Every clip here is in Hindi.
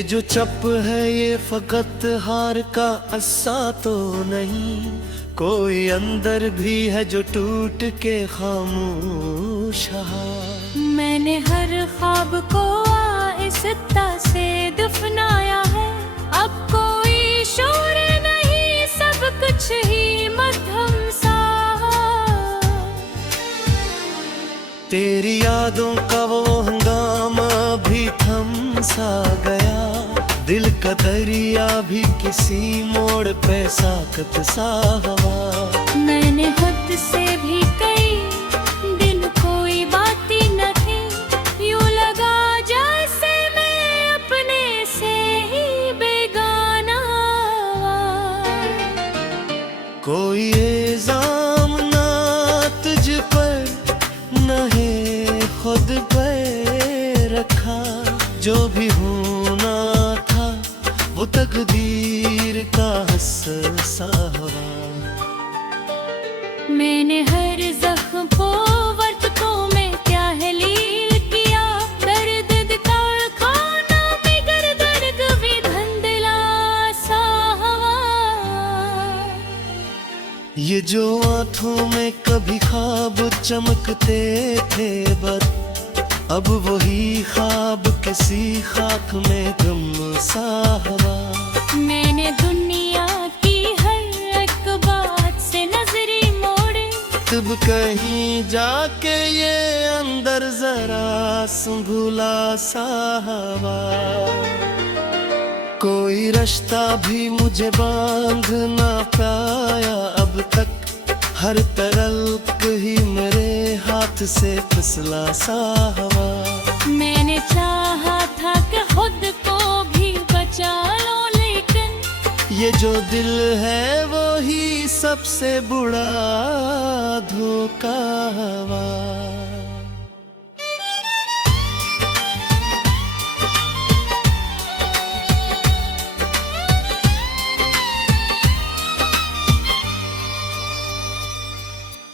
ये जो चप है ये फकत हार का अस्सा तो नहीं, कोई अंदर भी है जो टूट के खामोश है। मैंने हर ख्वाब को आहिस्ता से दफनाया है, अब कोई शोर नहीं, सब कुछ ही मध्यम सा। तेरी यादों का वो हंगामा भी थम सा गया, दिल का दरिया भी किसी मोड़ पे साकत सा हवा। मैंने हद से भी कई दिन कोई बात ही न थी, यूं लगा जैसे मैं अपने से ही बेगाना। कोई इल्जाम ना तुझ पर न है खुद पर रखा, जो भी होना था वो तकदीर का हस्सा हवा। मैंने हर जख्म को वर्तकों में तहलील किया, दर्द दिखार खाना मगर दर्द भी धुंधला सा हवा। ये जो आंखों में कभी ख्वाब चमकते थे बर, अब वही ख्वाब किसी खाक में गम सा हवा। मैंने दुनिया की हर एक बात से नजरी मोड़ी, तब कहीं जाके ये अंदर जरा संभुला सा हवा। कोई रास्ता भी मुझे बांध ना पाया अब तक, हर तरफ ही मेरे हाथ से फिसला सा हवा। मैंने चाहा था कि खुद को भी बचा लो, लेकिन ये जो दिल है वो ही सबसे बुरा धोखा हवा।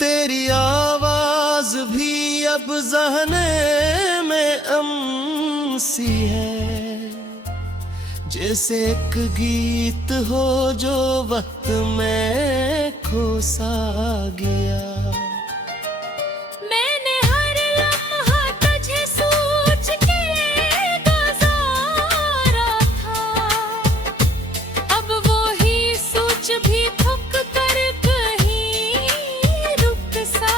तेरी आवाज भी अब ज़हने में अमसी है, जैसे एक गीत हो जो वक्त में खो सा गया। मैंने हर लम्हा तुझे सोच के गुजारा था, अब वो ही सोच भी थक कर कहीं रुक सा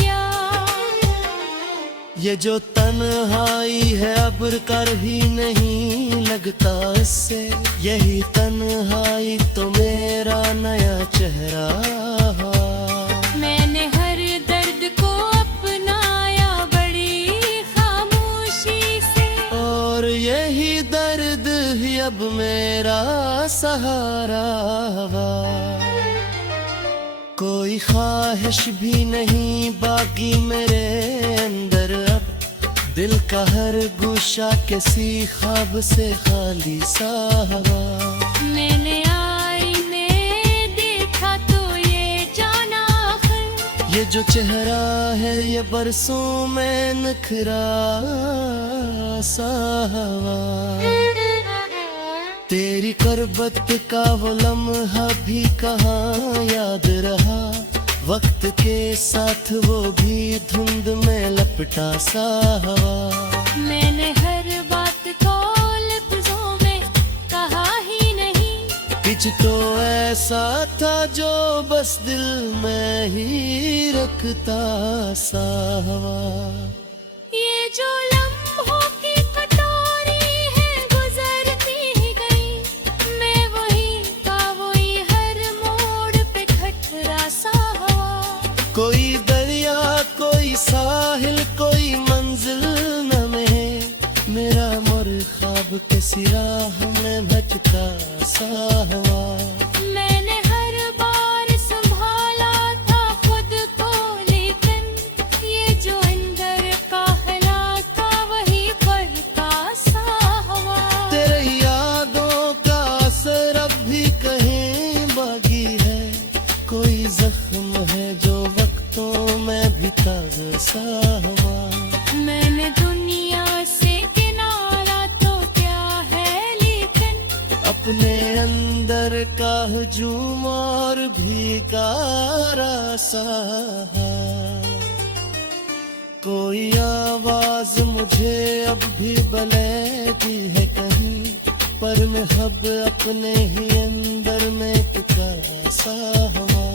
गया। ये जो तन्हाई है अब कर ही नहीं लगता इससे, यही तन्हाई तो मेरा नया चेहरा है। मैंने हर दर्द को अपनाया बड़ी खामोशी से, और यही दर्द ही अब मेरा सहारा हुआ। कोई ख्वाहिश भी नहीं बाकी मेरे अंदर अब, दिल का हर गुशा किसी ख्वाब से खाली सा हवा। मैंने आईने देखा तो ये जाना आखिर, ये जो चेहरा है ये बरसों में नखरा सा हवा। तेरी करबत का वो लम्हा भी कहाँ याद रहा, वक्त के साथ वो भी धुंध में लपटा सा हवा। मैंने हर बात को लफ्जों में कहा ही नहीं, कुछ तो ऐसा था जो बस दिल में ही रखता सा हवा। ये जो लम्हों की कटोरी है गुजरती ही गई, मैं वही का वही हर मोड़ पे खटरा सा हवा। कोई दरिया कोई साहिल कोई मंजिल न में, मेरा मोर ख्वाब के सिराह में भटका सा हवा। मैंने हर बार संभाला था खुद को, लेकिन ये जो अंदर का हलाका वही बढ़ता सा हवा। तेरे यादों का असर अब भी कहीं बाकी है, कोई जख्म है जो वक्तों में भी ताज़ा सा हवा। मैंने दुनिया से किनारा तो क्या है अपने अंदर का हजूम और भीकारा सा कोई आवाज मुझे अब भी बलेती है कहीं, पर मैं अब अपने ही अंदर में टिका सा हूँ।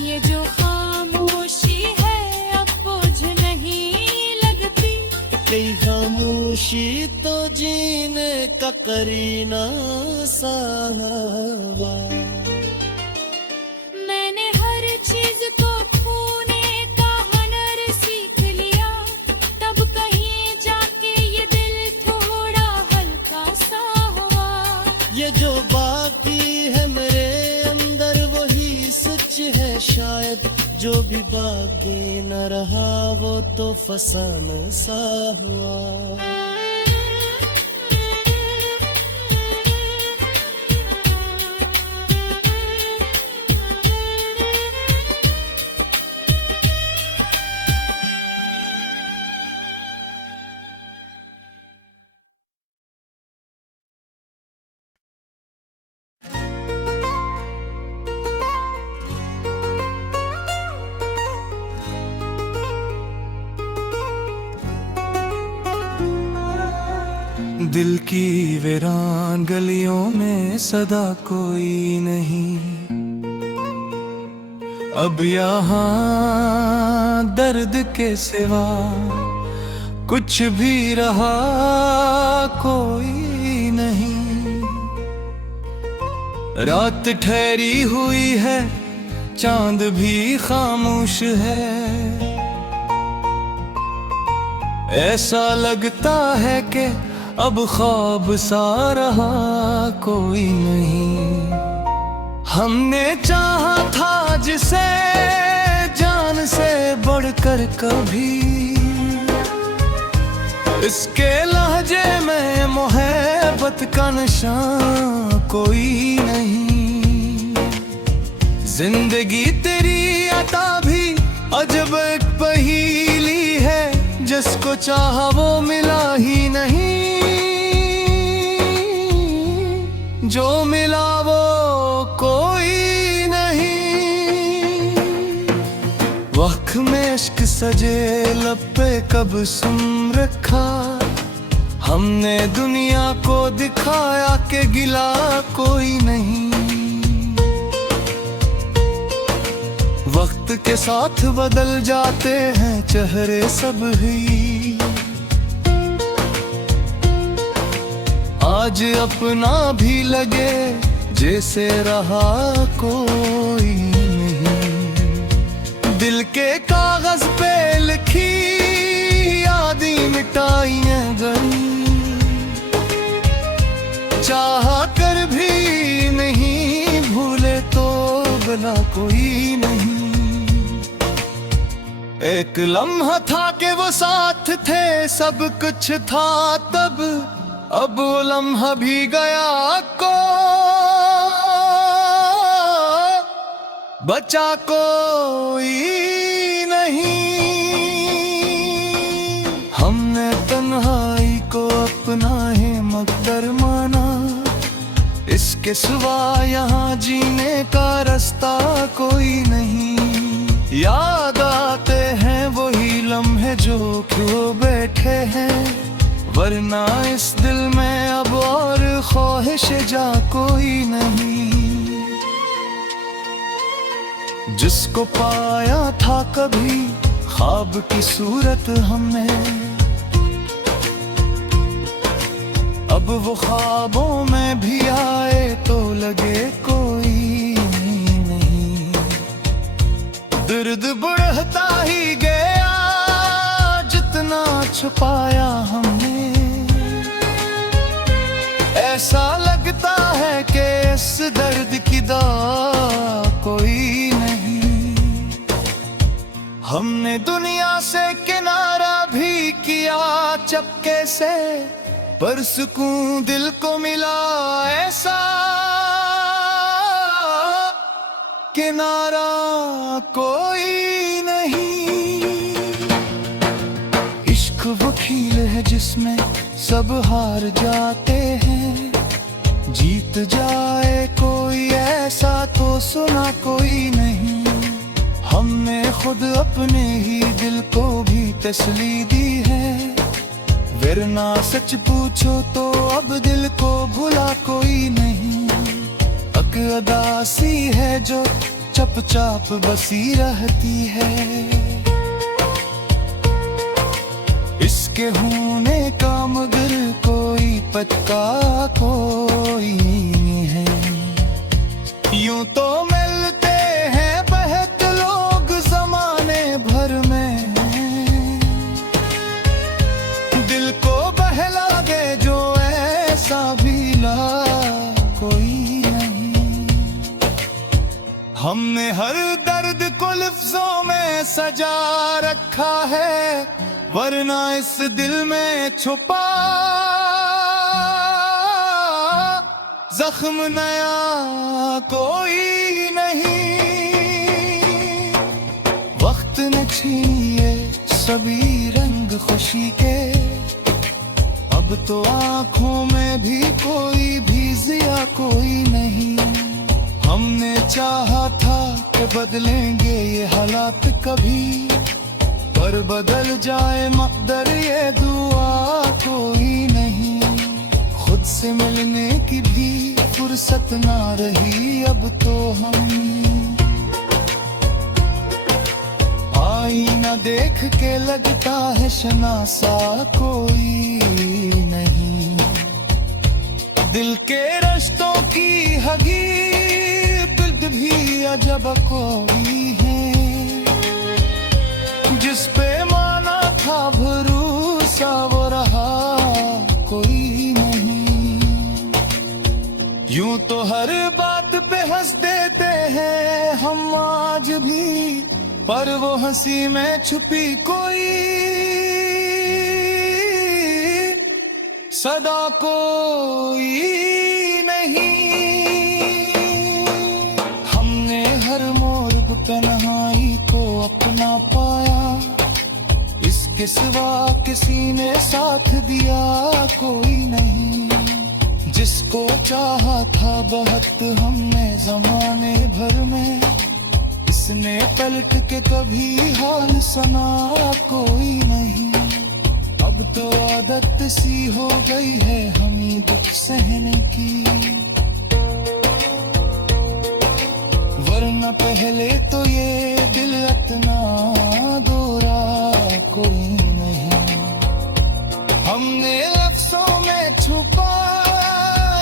ये जो खामोशी है अब बोझ नहीं लगती, कई खामोशी तो जीने का करीना सा हवा। मैंने हर चीज को छूने का हुनर सीख लिया, तब कहीं जाके ये दिल थोड़ा हल्का सा हुआ। ये जो बाकी है मेरे अंदर वही सच है शायद, जो भी बाकी न रहा वो तो फसाना सा हुआ। दिल की वीरान गलियों में सदा कोई नहीं, अब यहाँ दर्द के सिवा कुछ भी रहा कोई नहीं। रात ठहरी हुई है, चांद भी खामोश है, ऐसा लगता है कि अब ख्वाब सा रहा कोई नहीं। हमने चाहा था जिसे जान से बढ़कर कभी, इसके लहजे में मोहब्बत का निशान कोई नहीं। जिंदगी तेरी अता भी अजब एक पहेली है, जिसको चाहा वो मिला ही नहीं, जो मिला वो कोई नहीं। वक्त में इश्क सजे लब पे कब सुन रखा, हमने दुनिया को दिखाया कि गिला कोई नहीं। वक्त के साथ बदल जाते हैं चेहरे सब ही, आज अपना भी लगे जैसे रहा कोई नहीं। दिल के कागज पे लिखी यादें मिटाई गई, चाहा कर भी नहीं भूले तो भला कोई नहीं। एक लम्हा था कि वो साथ थे, सब कुछ था तब, अब वो लम्हा भी गया को बचा कोई नहीं। हमने तन्हाई को अपना है मकदर माना, इसके सिवा यहाँ जीने का रास्ता कोई नहीं। याद आते हैं वही लम्हे जो खो बैठे हैं, वरना इस दिल में अब और ख्वाहिश जा कोई नहीं। जिसको पाया था कभी ख्वाब की सूरत हमने, अब वो ख्वाबों में भी आए तो लगे कोई नहीं। दर्द बढ़ता ही गया जितना छुपाया हमने, ऐसा लगता है कि इस दर्द की दवा कोई नहीं। हमने दुनिया से किनारा भी किया चपके से, पर सुकून दिल को मिला ऐसा किनारा कोई नहीं। इश्क वकील है जिसमें सब हार जाते हैं, जीत जाए कोई ऐसा तो सुना कोई नहीं। हमने खुद अपने ही दिल को भी तसल्ली दी है, वरना सच पूछो तो अब दिल को भुला कोई नहीं। अदासी है जो चुपचाप बसी रहती है, इसके होने का मगर कोई पता कोई नहीं है। यूं तो मिलते हैं बहुत लोग जमाने भर में, दिल को बहला दे जो ऐसा भी ला कोई। हमने हर दर्द को लफ्जों में सजा रखा है, वरना इस दिल में छुपा जख्म नया कोई नहीं। वक्त ने छीने सभी रंग खुशी के, अब तो आंखों में भी कोई भी जिया कोई नहीं। हमने चाहा था कि बदलेंगे ये हालात कभी, पर बदल जाए मकदर ये दुआ कोई नहीं। खुद से मिलने की भी फुर्सत ना रही अब तो हम, आईना देख के लगता है शनासा कोई नहीं। दिल के रिश्तों की हगी भी अजब कोई है, जिस पे माना था भरोसा वो रहा कोई नहीं। यूं तो हर बात पे हंस देते हैं हम आज भी, पर वो हंसी में छुपी कोई सदा कोई नहीं। तन्हाई को अपना पाया, इसके सिवा किसी ने साथ दिया कोई नहीं। जिसको चाहा था बहुत हमने जमाने भर में, इसने पलट के कभी हाल सुना कोई नहीं। अब तो आदत सी हो गई है हमें दुख सहने की, वरना पहले तो ये दिल इतना दूरा कोई नहीं। हमने लफ्जों में छुपा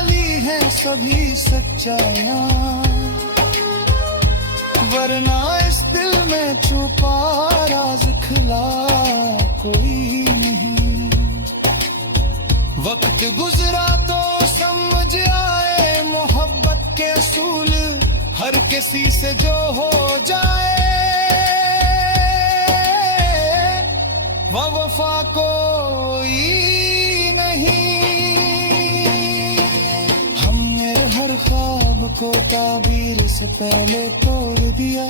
ली है सभी सच्चाइयां, वरना इस दिल में छुपा राज खिला कोई नहीं। वक्त गुजरा तो समझ आए मोहब्बत के असूल, हर किसी से जो हो जाए वह वफा कोई नहीं। हमने हर ख्वाब को ताबीर से पहले तोड़ दिया,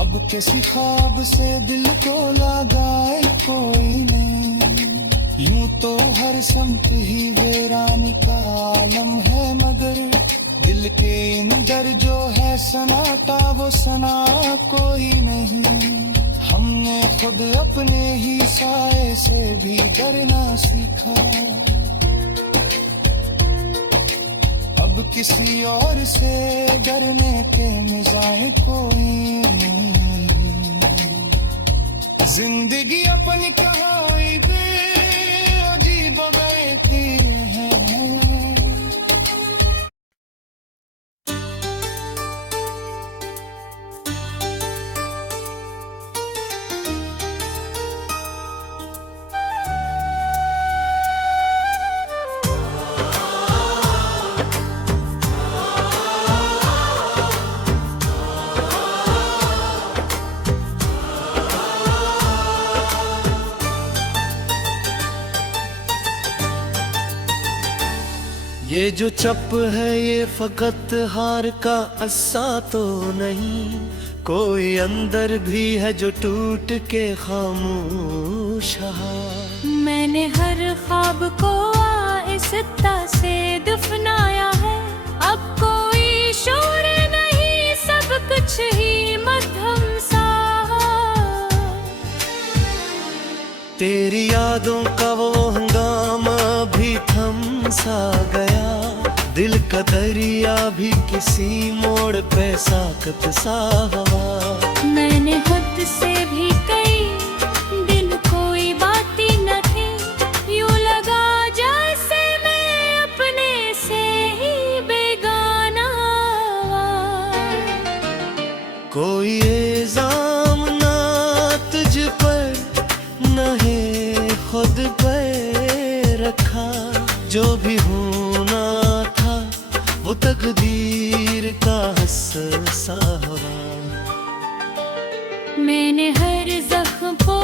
अब किसी ख्वाब से दिल को लगाए कोई नहीं। यूं तो हर समत ही वीरानी का आलम है, मगर दिल के अंदर जो है सनाटा वो सना कोई नहीं। हमने खुद अपने ही साए से भी डरना सीखा, अब किसी और से डरने के मिजाज कोई नहीं। जिंदगी अपनी कहानी दे अजीब बहती है। ये जो चप है ये फकत हार का अस्सा तो नहीं, कोई अंदर भी है जो टूट के खामोश रहा। मैंने हर ख्वाब को आहिस्ता से दफनाया है, तेरी यादों का वो हंगामा भी थम सा गया, दिल का दरिया भी किसी मोड़ पे साकत सा हवा। मैंने खुद से भी कई दिन कोई बात ही न थी, यूं लगा जैसे मैं अपने से ही बेगाना। कोई इल्जाम ना तुझ पर न है खुद पे रखा, जो भी होना था वो तकदीर का हस्सा हवा। मैंने हर जख्म को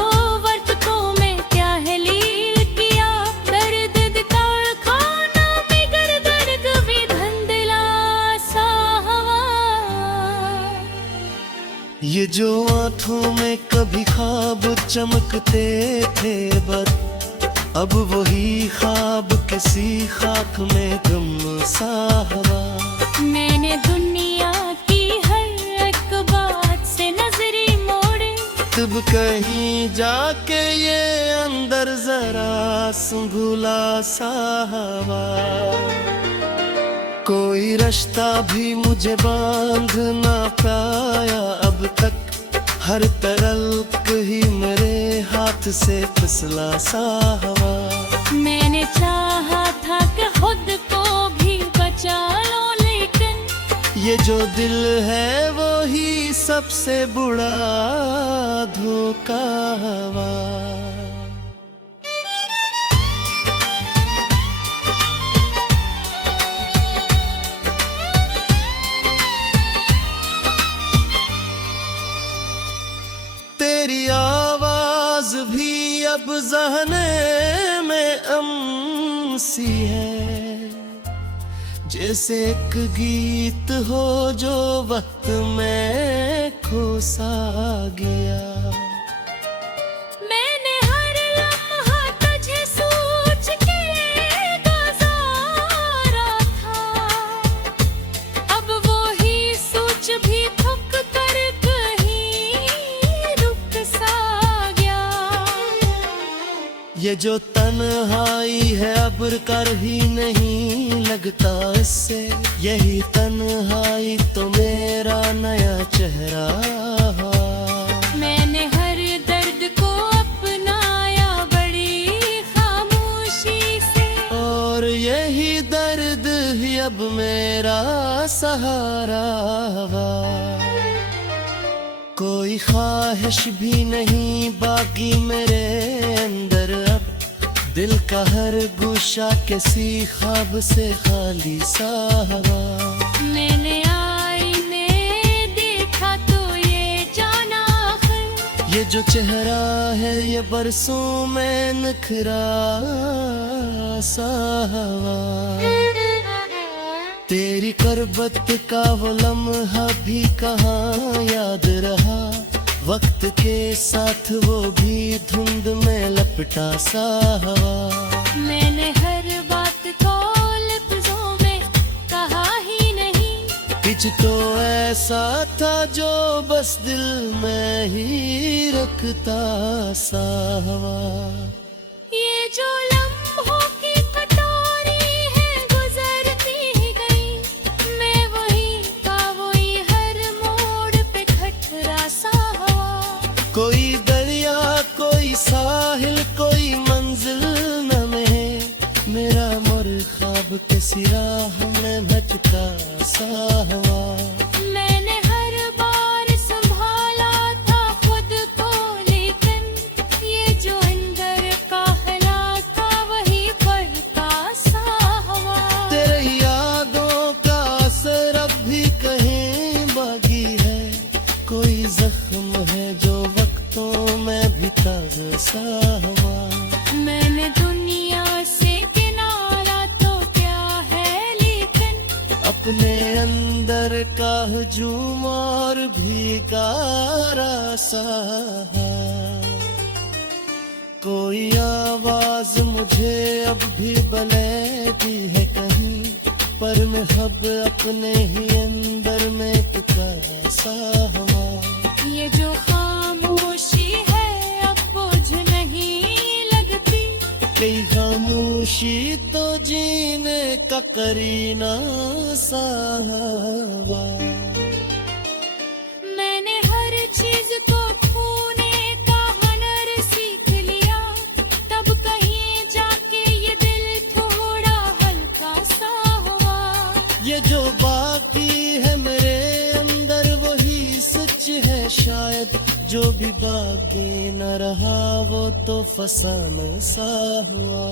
वरतों में क्या है लील किया, दर्द दिखार खाना बिगर दर्द भी धंधला सा हवा। ये जो आंखों में कभी ख्वाब चमकते थे बद, अब वही ख्वाब किसी खाक में गुम सा हवा। मैंने दुनिया की हर एक बात से नजरें मोड़ी, तब कहीं जाके ये अंदर जरा संभुला सा हवा। कोई रास्ता भी मुझे बांध ना पाया अब तक, हर तरफ ही मेरे हाथ से फिसला सा हवा। मैंने चाहा था कि खुद को भी बचा लो, लेकिन ये जो दिल है वो ही सबसे बुरा धोखा हवा। तेरी आवाज भी अब ज़हने में अमसी है, जैसे एक गीत हो जो वक्त में खो सा गया। मैंने हर लम्हा तुझे सोच के गुजारा था, अब वो ही सोच भी थक कर कहीं रुक सा गया। ये जो तन्हाई है अब कर ही नहीं लगता इससे, यही तन्हाई तो मेरा नया चेहरा है। मैंने हर दर्द को अपनाया बड़ी खामोशी से, और यही दर्द ही अब मेरा सहारा हुआ। कोई ख्वाहिश भी नहीं बाकी मेरे अंदर अब, दिल का हर गुस्सा किसी ख्वाब से खाली सा हवा। मैंने आईने देखा तो ये जाना आखिर, ये जो चेहरा है ये बरसों में नखरा सा हवा। तेरी करबत का वो लम्हा भी कहाँ याद रहा, वक्त के साथ वो भी धुंध में लपटा सा हवा। मैंने हर बात को लफ्जों में कहा ही नहीं, कुछ तो ऐसा था जो बस दिल में ही रखता सा हवा। ये जो लम्हों की कटोरी है गुजरती ही गई, मैं वही का वही हर मोड़ पे खटरा सा हवा। कोई दरिया कोई साहिल कोई मंजिल न में, मेरा मोर ख्वाब के सिराह में भटका सा हवा। मैंने हर बार संभाला था खुद को, लेकिन ये जो अंदर का हालात था वही बढ़ता सा हवा। तेरी यादों का असर अब भी कहीं बाकी है, कोई जख्म है जो वक्तों में भी ताज़ा सा हवा। मैंने दुनिया से किनारा तो क्या है, लेकिन अपने अंदर का हजूम और भीगारा सा है। कोई आवाज मुझे अब भी बुलाती है कहीं, पर मैं अब अपने ही अंदर में पुकारा सा हवा। ये जो खामोशी है अब बुझ नहीं कई खामोशी तो जीने का करीना साहवा। मैंने हर चीज को छूने का हुनर सीख लिया, तब कहीं जाके ये दिल थोड़ा हल्का सा हुआ। ये जो बाकी है मेरे अंदर वही सच है शायद, जो भी बाकी न रहा वो तो फसाना सा हुआ।